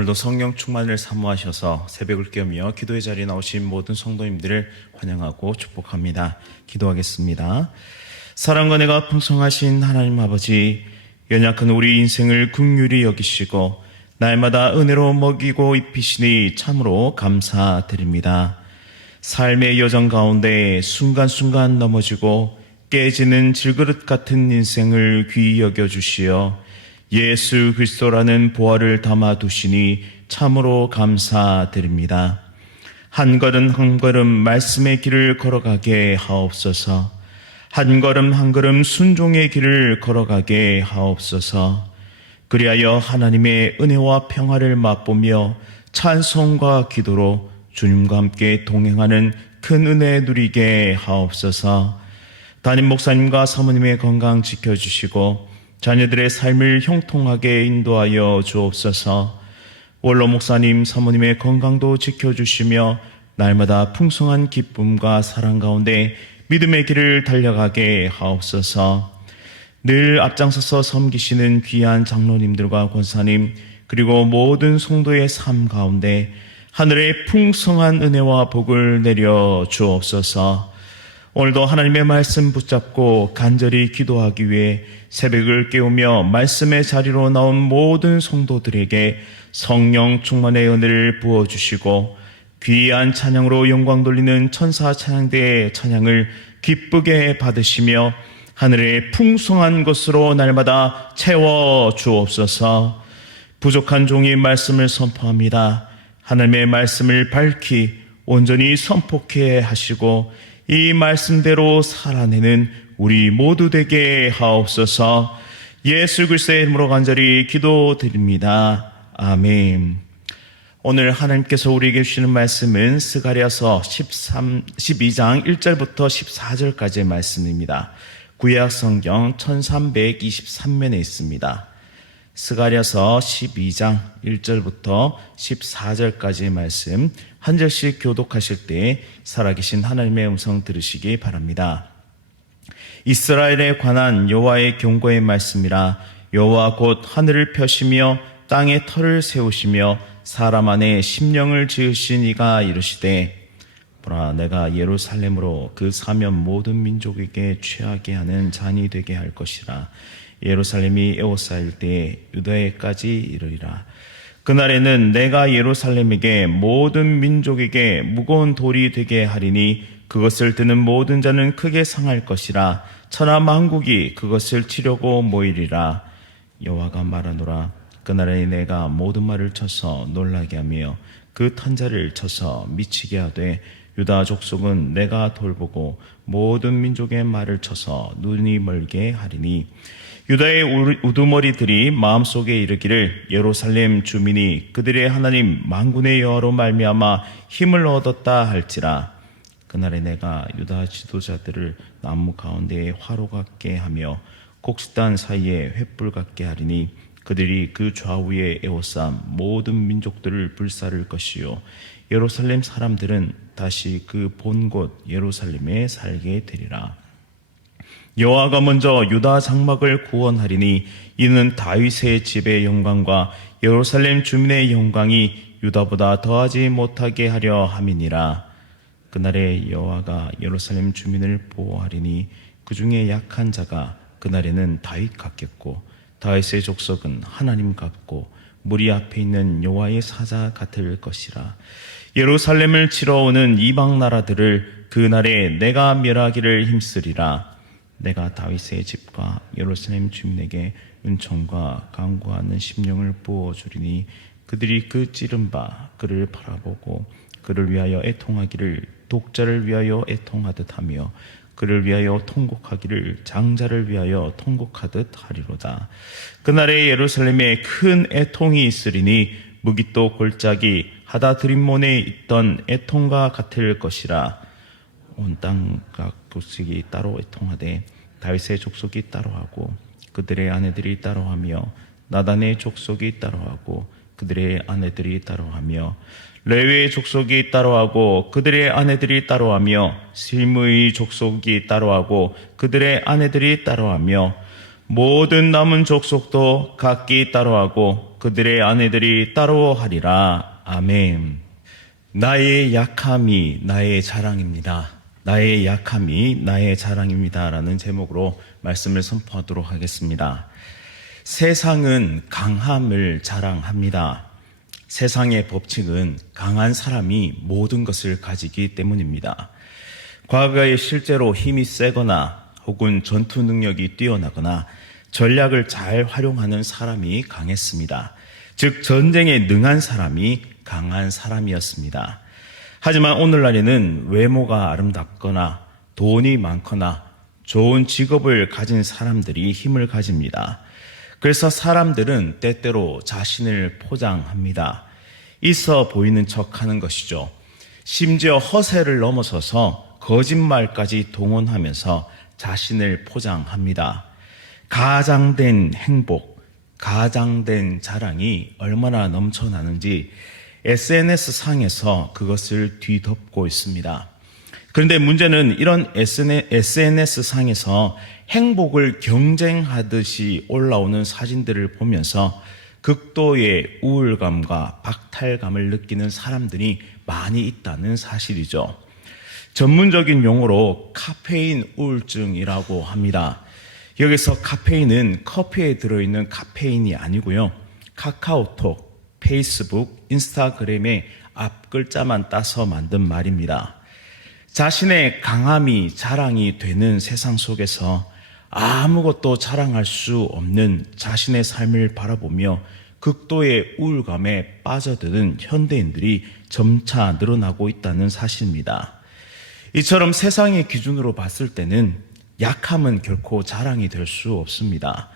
오늘도 성령 충만을 사모하셔서 새벽을 깨우며 기도의 자리에 나오신 모든 성도님들을 환영하고 축복합니다. 기도하겠습니다. 사랑과 은혜가 풍성하신 하나님 아버지, 연약한 우리 인생을 긍휼히 여기시고 날마다 은혜로 먹이고 입히시니 참으로 감사드립니다. 삶의 여정 가운데 순간순간 넘어지고 깨지는 질그릇 같은 인생을 귀히 여겨주시어 예수 그리스도라는 보화를 담아두시니 참으로 감사드립니다. 한 걸음 한 걸음 말씀의 길을 걸어가게 하옵소서. 한 걸음 한 걸음 순종의 길을 걸어가게 하옵소서. 그리하여 하나님의 은혜와 평화를 맛보며 찬송과 기도로 주님과 함께 동행하는 큰 은혜 누리게 하옵소서. 담임 목사님과 사모님의 건강 지켜주시고 자녀들의 삶을 형통하게 인도하여 주옵소서. 원로 목사님, 사모님의 건강도 지켜주시며 날마다 풍성한 기쁨과 사랑 가운데 믿음의 길을 달려가게 하옵소서. 늘 앞장서서 섬기시는 귀한 장로님들과 권사님, 그리고 모든 성도의 삶 가운데 하늘의 풍성한 은혜와 복을 내려 주옵소서. 오늘도 하나님의 말씀 붙잡고 간절히 기도하기 위해 새벽을 깨우며 말씀의 자리로 나온 모든 성도들에게 성령 충만의 은혜를 부어주시고 귀한 찬양으로 영광 돌리는 천사 찬양대의 찬양을 기쁘게 받으시며 하늘의 풍성한 것으로 날마다 채워 주옵소서. 부족한 종이 말씀을 선포합니다. 하나님의 말씀을 밝히 온전히 선포케 하시고 이 말씀대로 살아내는 우리 모두 되게 하옵소서. 예수 그리스도의 이름으로 간절히 기도드립니다. 아멘. 오늘 하나님께서 우리에게 주시는 말씀은 스가랴서 12장 1절부터 14절까지의 말씀입니다. 구약 성경 1323면에 있습니다. 스가랴서 12장 1절부터 14절까지의 말씀 한 절씩 교독하실 때 살아계신 하나님의 음성 들으시기 바랍니다. 이스라엘에 관한 여호와의 경고의 말씀이라. 여호와 곧 하늘을 펴시며 땅에 터를 세우시며 사람 안에 심령을 지으신 이가 이르시되, 보라, 내가 예루살렘으로 그 사면 모든 민족에게 취하게 하는 잔이 되게 할 것이라. 예루살렘이 에워싸일 때에 유다에까지 이르리라. 그날에는 내가 예루살렘에게 모든 민족에게 무거운 돌이 되게 하리니 그것을 드는 모든 자는 크게 상할 것이라. 천하 만국이 그것을 치려고 모이리라. 여호와가 말하노라. 그날에 내가 모든 말을 쳐서 놀라게 하며 그 탄자를 쳐서 미치게 하되 유다 족속은 내가 돌보고 모든 민족의 말을 쳐서 눈이 멀게 하리니 유다의 우두머리들이 마음속에 이르기를 예루살렘 주민이 그들의 하나님 만군의 여호와로 말미암아 힘을 얻었다 할지라. 그날에 내가 유다 지도자들을 나무 가운데에 화로 같게 하며 곡식단 사이에 횃불 같게 하리니 그들이 그 좌우에 에워싼 모든 민족들을 불사를 것이요 예루살렘 사람들은 다시 그 본 곳 예루살렘에 살게 되리라. 여호와가 먼저 유다 장막을 구원하리니 이는 다윗의 집의 영광과 예루살렘 주민의 영광이 유다보다 더하지 못하게 하려 함이니라. 그날에 여호와가 예루살렘 주민을 보호하리니 그 중에 약한 자가 그날에는 다윗 같겠고 다윗의 족속은 하나님 같고 무리 앞에 있는 여호와의 사자 같을 것이라. 예루살렘을 치러 오는 이방 나라들을 그날에 내가 멸하기를 힘쓰리라. 내가 다윗의 집과 예루살렘 주민에게 은총과 강구하는 심령을 부어주리니 그들이 그 찌른 바 그를 바라보고 그를 위하여 애통하기를 독자를 위하여 애통하듯 하며 그를 위하여 통곡하기를 장자를 위하여 통곡하듯 하리로다. 그날에 예루살렘에 큰 애통이 있으리니 무깃도 골짜기 하다드림몬에 있던 애통과 같을 것이라. 온 땅 각 족속이 따로 애통하되 다윗의 족속이 따로 하고 그들의 아내들이 따로 하며 나단의 족속이 따로 하고 그들의 아내들이 따로 하며 레위의 족속이 따로 하고 그들의 아내들이 따로 하며 실무의 족속이 따로 하고 그들의 아내들이 따로 하며 모든 남은 족속도 각기 따로 하고 그들의 아내들이 따라오하리라. 아멘. 나의 약함이 나의 자랑입니다. 나의 약함이 나의 자랑입니다. 라는 제목으로 말씀을 선포하도록 하겠습니다. 세상은 강함을 자랑합니다. 세상의 법칙은 강한 사람이 모든 것을 가지기 때문입니다. 과거에 실제로 힘이 세거나 혹은 전투 능력이 뛰어나거나 전략을 잘 활용하는 사람이 강했습니다. 즉 전쟁에 능한 사람이 강한 사람이었습니다. 하지만 오늘날에는 외모가 아름답거나 돈이 많거나 좋은 직업을 가진 사람들이 힘을 가집니다. 그래서 사람들은 때때로 자신을 포장합니다. 있어 보이는 척하는 것이죠. 심지어 허세를 넘어서서 거짓말까지 동원하면서 자신을 포장합니다. 가장된 행복, 가장된 자랑이 얼마나 넘쳐나는지 SNS 상에서 그것을 뒤덮고 있습니다. 그런데 문제는 이런 SNS 상에서 행복을 경쟁하듯이 올라오는 사진들을 보면서 극도의 우울감과 박탈감을 느끼는 사람들이 많이 있다는 사실이죠. 전문적인 용어로 카페인 우울증이라고 합니다. 여기서 카페인은 커피에 들어있는 카페인이 아니고요. 카카오톡, 페이스북, 인스타그램의 앞글자만 따서 만든 말입니다. 자신의 강함이 자랑이 되는 세상 속에서 아무것도 자랑할 수 없는 자신의 삶을 바라보며 극도의 우울감에 빠져드는 현대인들이 점차 늘어나고 있다는 사실입니다. 이처럼 세상의 기준으로 봤을 때는 약함은 결코 자랑이 될 수 없습니다.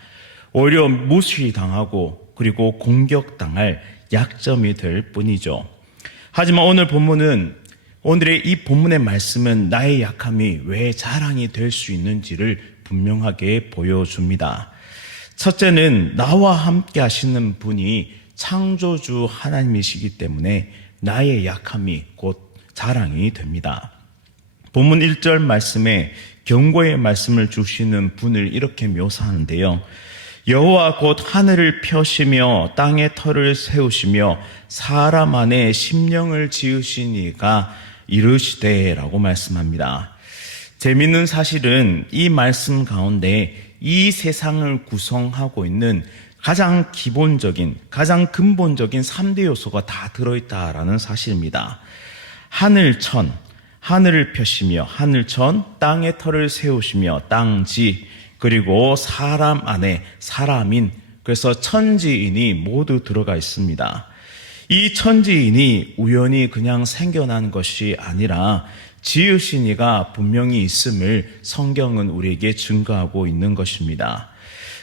오히려 무시당하고 그리고 공격당할 약점이 될 뿐이죠. 하지만 오늘의 이 본문의 말씀은 나의 약함이 왜 자랑이 될 수 있는지를 분명하게 보여줍니다. 첫째는 나와 함께 하시는 분이 창조주 하나님이시기 때문에 나의 약함이 곧 자랑이 됩니다. 본문 1절 말씀에 경고의 말씀을 주시는 분을 이렇게 묘사하는데요. 여호와 곧 하늘을 펴시며 땅에 터를 세우시며 사람 안에 심령을 지으시니가 이르시되 라고 말씀합니다. 재미있는 사실은 이 말씀 가운데 이 세상을 구성하고 있는 가장 기본적인, 가장 근본적인 3대 요소가 다 들어있다라는 사실입니다. 하늘천, 하늘을 펴시며 하늘천, 땅에 터를 세우시며 땅지, 그리고 사람 안에 사람인, 그래서 천지인이 모두 들어가 있습니다. 이 천지인이 우연히 그냥 생겨난 것이 아니라 지으신 이가 분명히 있음을 성경은 우리에게 증거하고 있는 것입니다.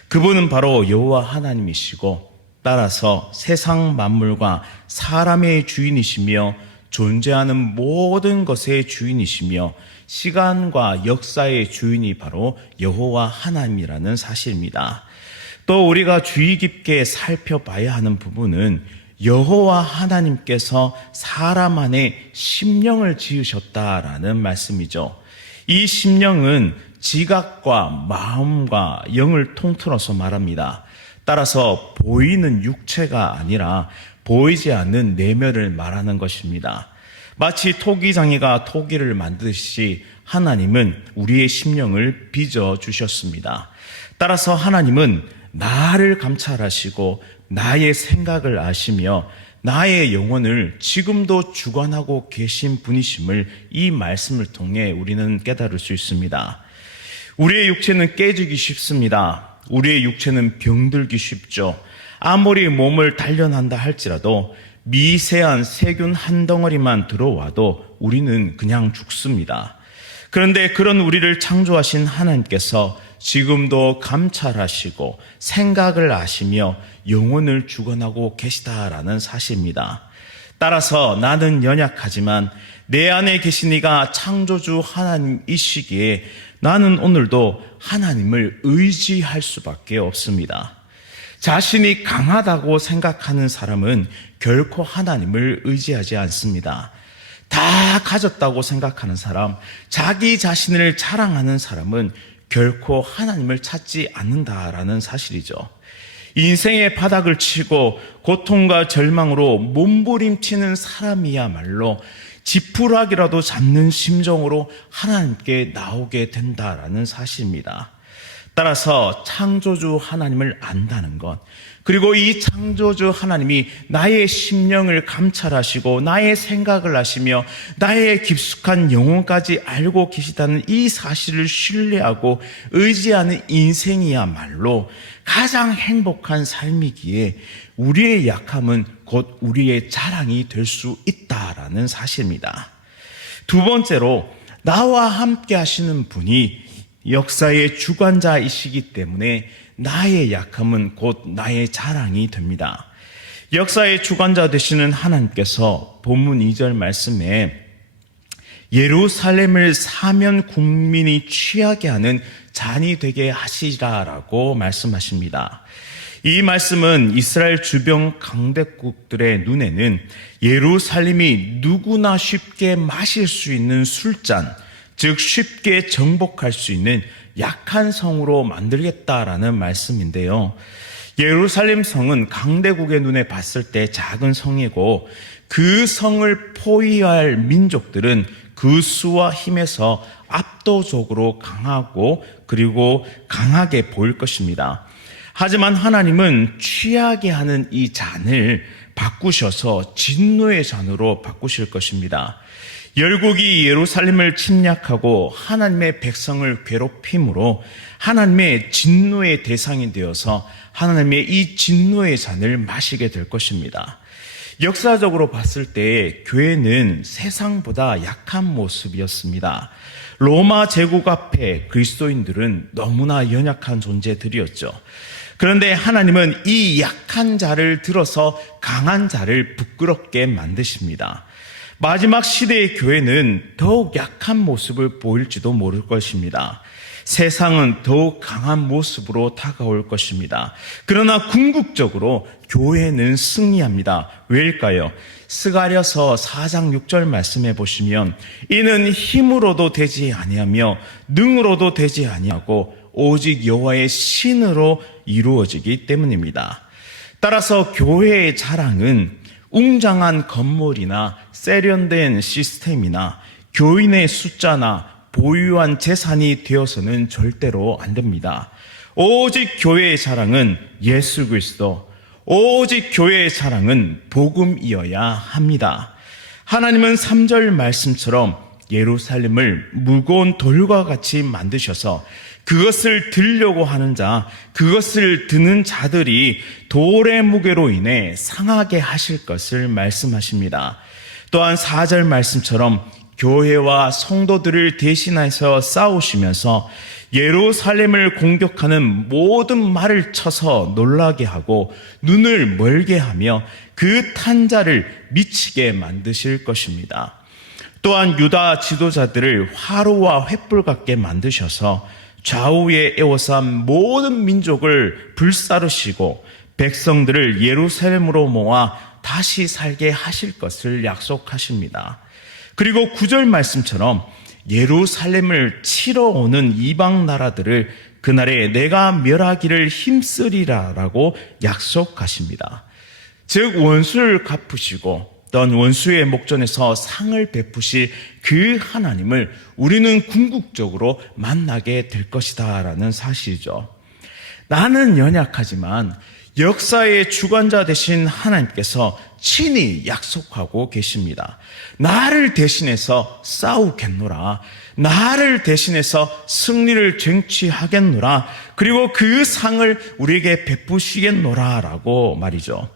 그분은 바로 여호와 하나님이시고 따라서 세상 만물과 사람의 주인이시며 존재하는 모든 것의 주인이시며 시간과 역사의 주인이 바로 여호와 하나님이라는 사실입니다. 또 우리가 주의 깊게 살펴봐야 하는 부분은 여호와 하나님께서 사람 안에 심령을 지으셨다라는 말씀이죠. 이 심령은 지각과 마음과 영을 통틀어서 말합니다. 따라서 보이는 육체가 아니라 보이지 않는 내면을 말하는 것입니다. 마치 토기장이가 토기를 만드듯이 하나님은 우리의 심령을 빚어 주셨습니다. 따라서 하나님은 나를 감찰하시고 나의 생각을 아시며 나의 영혼을 지금도 주관하고 계신 분이심을 이 말씀을 통해 우리는 깨달을 수 있습니다. 우리의 육체는 깨지기 쉽습니다. 우리의 육체는 병들기 쉽죠. 아무리 몸을 단련한다 할지라도 미세한 세균 한 덩어리만 들어와도 우리는 그냥 죽습니다. 그런데 그런 우리를 창조하신 하나님께서 지금도 감찰하시고 생각을 아시며 영혼을 주관하고 계시다라는 사실입니다. 따라서 나는 연약하지만 내 안에 계신 이가 창조주 하나님이시기에 나는 오늘도 하나님을 의지할 수밖에 없습니다. 자신이 강하다고 생각하는 사람은 결코 하나님을 의지하지 않습니다. 다 가졌다고 생각하는 사람, 자기 자신을 자랑하는 사람은 결코 하나님을 찾지 않는다라는 사실이죠. 인생의 바닥을 치고 고통과 절망으로 몸부림치는 사람이야말로 지푸라기라도 잡는 심정으로 하나님께 나오게 된다라는 사실입니다. 따라서 창조주 하나님을 안다는 것, 그리고 이 창조주 하나님이 나의 심령을 감찰하시고 나의 생각을 하시며 나의 깊숙한 영혼까지 알고 계시다는 이 사실을 신뢰하고 의지하는 인생이야말로 가장 행복한 삶이기에 우리의 약함은 곧 우리의 자랑이 될 수 있다라는 사실입니다. 두 번째로, 나와 함께 하시는 분이 역사의 주관자이시기 때문에 나의 약함은 곧 나의 자랑이 됩니다. 역사의 주관자 되시는 하나님께서 본문 2절 말씀에 예루살렘을 사면 국민이 취하게 하는 잔이 되게 하시라라고 말씀하십니다. 이 말씀은 이스라엘 주변 강대국들의 눈에는 예루살렘이 누구나 쉽게 마실 수 있는 술잔, 즉 쉽게 정복할 수 있는 약한 성으로 만들겠다라는 말씀인데요. 예루살렘 성은 강대국의 눈에 봤을 때 작은 성이고 그 성을 포위할 민족들은 그 수와 힘에서 압도적으로 강하고 그리고 강하게 보일 것입니다. 하지만 하나님은 취하게 하는 이 잔을 바꾸셔서 진노의 잔으로 바꾸실 것입니다. 열국이 예루살렘을 침략하고 하나님의 백성을 괴롭힘으로 하나님의 진노의 대상이 되어서 하나님의 이 진노의 잔을 마시게 될 것입니다. 역사적으로 봤을 때 교회는 세상보다 약한 모습이었습니다. 로마 제국 앞에 그리스도인들은 너무나 연약한 존재들이었죠. 그런데 하나님은 이 약한 자를 들어서 강한 자를 부끄럽게 만드십니다. 마지막 시대의 교회는 더욱 약한 모습을 보일지도 모를 것입니다. 세상은 더욱 강한 모습으로 다가올 것입니다. 그러나 궁극적으로 교회는 승리합니다. 왜일까요? 스가랴서 4장 6절 말씀해 보시면 이는 힘으로도 되지 아니하며 능으로도 되지 아니하고 오직 여호와의 신으로 이루어지기 때문입니다. 따라서 교회의 자랑은 웅장한 건물이나 세련된 시스템이나 교인의 숫자나 보유한 재산이 되어서는 절대로 안 됩니다. 오직 교회의 자랑은 예수 그리스도, 오직 교회의 자랑은 복음이어야 합니다. 하나님은 3절 말씀처럼 예루살렘을 무거운 돌과 같이 만드셔서 그것을 들려고 하는 자, 그것을 드는 자들이 돌의 무게로 인해 상하게 하실 것을 말씀하십니다. 또한 4절 말씀처럼 교회와 성도들을 대신해서 싸우시면서 예루살렘을 공격하는 모든 말을 쳐서 놀라게 하고 눈을 멀게 하며 그 탄자를 미치게 만드실 것입니다. 또한 유다 지도자들을 화로와 횃불 같게 만드셔서 좌우에 에워싼 모든 민족을 불사르시고 백성들을 예루살렘으로 모아 다시 살게 하실 것을 약속하십니다. 그리고 9절 말씀처럼 예루살렘을 치러 오는 이방 나라들을 그날에 내가 멸하기를 힘쓰리라라고 약속하십니다. 즉 원수를 갚으시고 어떤 원수의 목전에서 상을 베푸실 그 하나님을 우리는 궁극적으로 만나게 될 것이다 라는 사실이죠. 나는 연약하지만 역사의 주관자 되신 하나님께서 친히 약속하고 계십니다. 나를 대신해서 싸우겠노라. 나를 대신해서 승리를 쟁취하겠노라. 그리고 그 상을 우리에게 베푸시겠노라 라고 말이죠.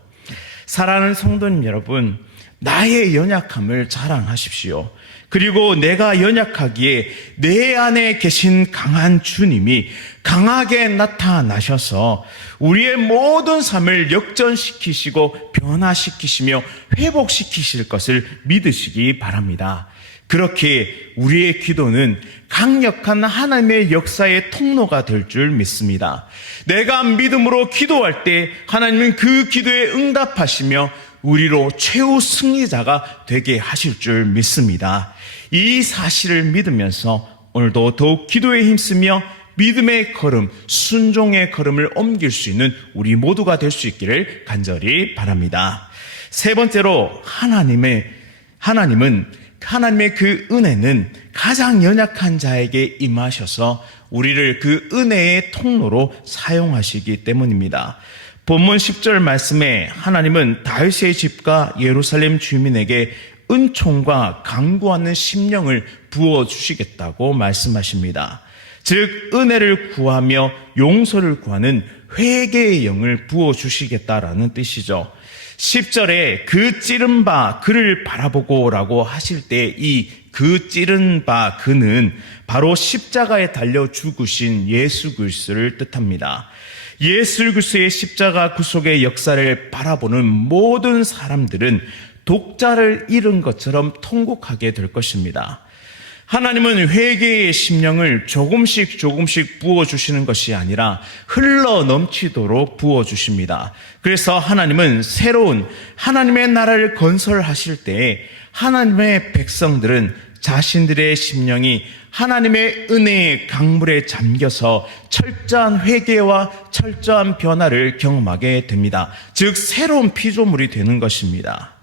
사랑하는 성도님 여러분, 나의 연약함을 자랑하십시오. 그리고 내가 연약하기에 내 안에 계신 강한 주님이 강하게 나타나셔서 우리의 모든 삶을 역전시키시고 변화시키시며 회복시키실 것을 믿으시기 바랍니다. 그렇게 우리의 기도는 강력한 하나님의 역사의 통로가 될 줄 믿습니다. 내가 믿음으로 기도할 때 하나님은 그 기도에 응답하시며 우리로 최후 승리자가 되게 하실 줄 믿습니다. 이 사실을 믿으면서 오늘도 더욱 기도에 힘쓰며 믿음의 걸음, 순종의 걸음을 옮길 수 있는 우리 모두가 될 수 있기를 간절히 바랍니다. 세 번째로 하나님의 그 은혜는 가장 연약한 자에게 임하셔서 우리를 그 은혜의 통로로 사용하시기 때문입니다. 본문 10절 말씀에 하나님은 다윗의 집과 예루살렘 주민에게 은총과 강구하는 심령을 부어주시겠다고 말씀하십니다. 즉 은혜를 구하며 용서를 구하는 회개의 영을 부어주시겠다라는 뜻이죠. 10절에 그 찌른 바 그를 바라보고 라고 하실 때 이 그 찌른 바 그는 바로 십자가에 달려 죽으신 예수 그리스도를 뜻합니다. 예수 그리스도의 십자가 구속의 역사를 바라보는 모든 사람들은 독자를 잃은 것처럼 통곡하게 될 것입니다. 하나님은 회개의 심령을 조금씩 부어주시는 것이 아니라 흘러 넘치도록 부어주십니다. 그래서 하나님은 새로운 하나님의 나라를 건설하실 때에 하나님의 백성들은 자신들의 심령이 하나님의 은혜의 강물에 잠겨서 철저한 회개와 철저한 변화를 경험하게 됩니다. 즉 새로운 피조물이 되는 것입니다.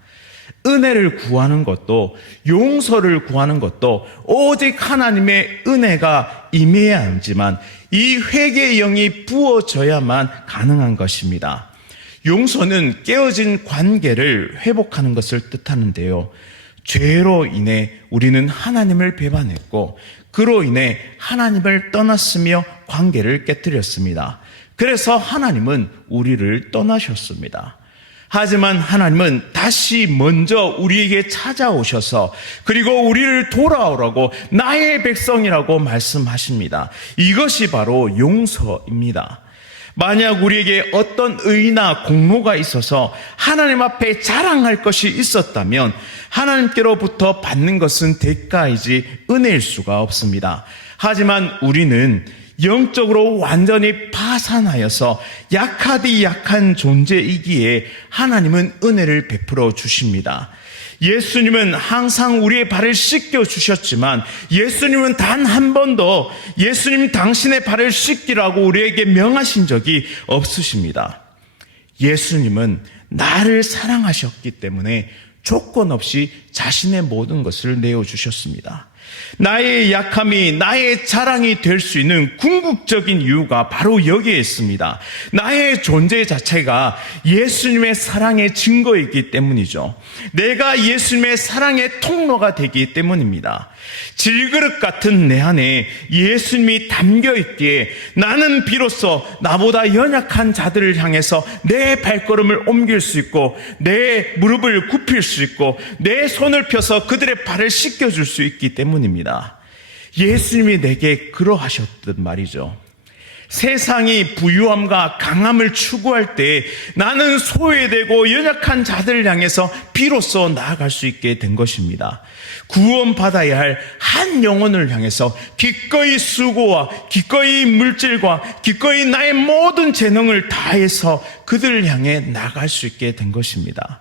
은혜를 구하는 것도 용서를 구하는 것도 오직 하나님의 은혜가 임해야 하지만 이 회개의 영이 부어져야만 가능한 것입니다. 용서는 깨어진 관계를 회복하는 것을 뜻하는데요. 죄로 인해 우리는 하나님을 배반했고 그로 인해 하나님을 떠났으며 관계를 깨뜨렸습니다. 그래서 하나님은 우리를 떠나셨습니다. 하지만 하나님은 다시 먼저 우리에게 찾아오셔서 그리고 우리를 돌아오라고 나의 백성이라고 말씀하십니다. 이것이 바로 용서입니다. 만약 우리에게 어떤 의나 공로가 있어서 하나님 앞에 자랑할 것이 있었다면 하나님께로부터 받는 것은 대가이지 은혜일 수가 없습니다. 하지만 우리는 영적으로 완전히 파산하여서 약하디 약한 존재이기에 하나님은 은혜를 베풀어 주십니다. 예수님은 항상 우리의 발을 씻겨 주셨지만 예수님은 단 한 번도 예수님 당신의 발을 씻기라고 우리에게 명하신 적이 없으십니다. 예수님은 나를 사랑하셨기 때문에 조건 없이 자신의 모든 것을 내어주셨습니다. 나의 약함이 나의 자랑이 될 수 있는 궁극적인 이유가 바로 여기에 있습니다. 나의 존재 자체가 예수님의 사랑의 증거이기 때문이죠. 내가 예수님의 사랑의 통로가 되기 때문입니다. 질그릇 같은 내 안에 예수님이 담겨 있기에 나는 비로소 나보다 연약한 자들을 향해서 내 발걸음을 옮길 수 있고 내 무릎을 굽힐 수 있고 내 손을 펴서 그들의 발을 씻겨줄 수 있기 때문입니다. 예수님이 내게 그러하셨단 말이죠. 세상이 부유함과 강함을 추구할 때 나는 소외되고 연약한 자들을 향해서 비로소 나아갈 수 있게 된 것입니다. 구원받아야 할 한 영혼을 향해서 기꺼이 수고와 기꺼이 물질과 기꺼이 나의 모든 재능을 다해서 그들을 향해 나아갈 수 있게 된 것입니다.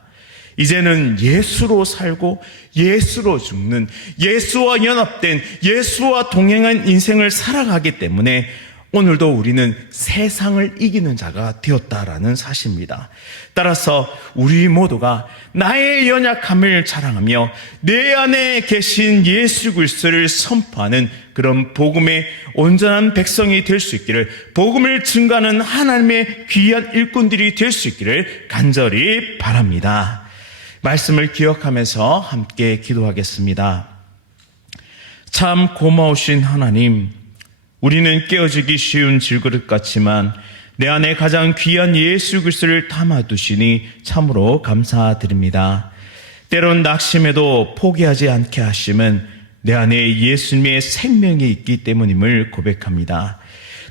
이제는 예수로 살고 예수로 죽는 예수와 연합된 예수와 동행한 인생을 살아가기 때문에 오늘도 우리는 세상을 이기는 자가 되었다라는 사실입니다. 따라서 우리 모두가 나의 연약함을 자랑하며 내 안에 계신 예수 그리스도를 선포하는 그런 복음의 온전한 백성이 될 수 있기를, 복음을 증거하는 하나님의 귀한 일꾼들이 될 수 있기를 간절히 바랍니다. 말씀을 기억하면서 함께 기도하겠습니다. 참 고마우신 하나님, 우리는 깨어지기 쉬운 질그릇 같지만 내 안에 가장 귀한 예수 그리스도를 담아두시니 참으로 감사드립니다. 때론 낙심해도 포기하지 않게 하심은 내 안에 예수님의 생명이 있기 때문임을 고백합니다.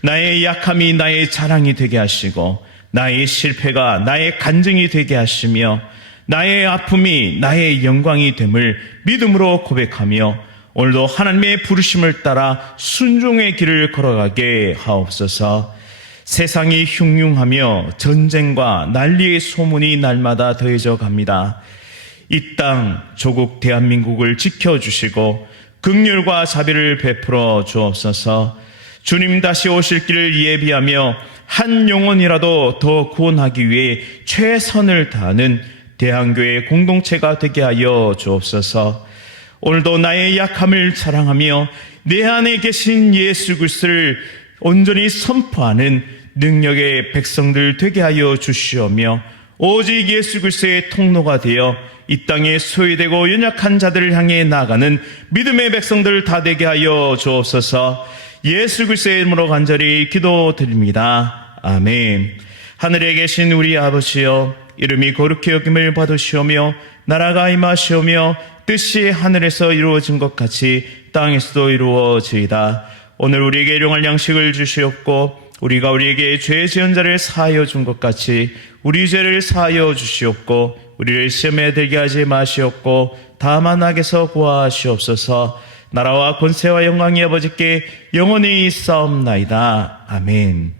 나의 약함이 나의 자랑이 되게 하시고 나의 실패가 나의 간증이 되게 하시며 나의 아픔이 나의 영광이 됨을 믿음으로 고백하며 오늘도 하나님의 부르심을 따라 순종의 길을 걸어가게 하옵소서. 세상이 흉흉하며 전쟁과 난리의 소문이 날마다 더해져 갑니다. 이 땅 조국 대한민국을 지켜주시고 긍휼과 자비를 베풀어 주옵소서. 주님 다시 오실 길을 예비하며 한 영혼이라도 더 구원하기 위해 최선을 다하는 대한교회 공동체가 되게 하여 주옵소서. 오늘도 나의 약함을 자랑하며 내 안에 계신 예수 그리스도를 온전히 선포하는 능력의 백성들 되게 하여 주시오며, 오직 예수 그리스도의 통로가 되어 이 땅에 소외되고 연약한 자들을 향해 나아가는 믿음의 백성들 다 되게 하여 주옵소서. 예수 그리스도의 이름으로 간절히 기도드립니다. 아멘. 하늘에 계신 우리 아버지여, 이름이 거룩히 여김을 받으시오며 나라가 임하시오며 뜻이 하늘에서 이루어진 것 같이 땅에서도 이루어지이다. 오늘 우리에게 일용할 양식을 주시옵고 우리가 우리에게 죄 지은 자를 사하여 준 것 같이 우리 죄를 사하여 주시옵고 우리를 시험에 들게 하지 마시옵고 다만 악에서 구하시옵소서. 나라와 권세와 영광이 아버지께 영원히 있사옵나이다. 아멘.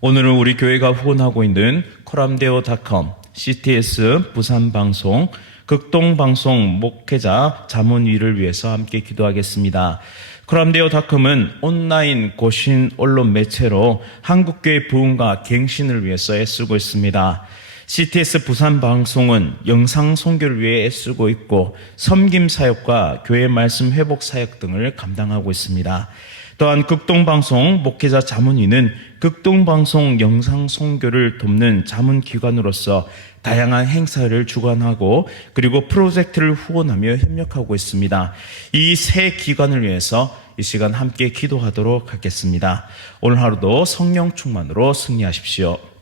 오늘은 우리 교회가 후원하고 있는 코람데오.com, CTS 부산방송, 극동방송 목회자 자문위를 위해서 함께 기도하겠습니다. 코람데오.com은 온라인 고신 언론 매체로 한국교회 부흥과 갱신을 위해서 애쓰고 있습니다. CTS 부산방송은 영상 선교를 위해 애쓰고 있고 섬김 사역과 교회 말씀 회복 사역 등을 감당하고 있습니다. 또한 극동방송 목회자 자문위는 극동방송 영상 선교를 돕는 자문기관으로서 다양한 행사를 주관하고 그리고 프로젝트를 후원하며 협력하고 있습니다. 이 세 기관을 위해서 이 시간 함께 기도하도록 하겠습니다. 오늘 하루도 성령 충만으로 승리하십시오.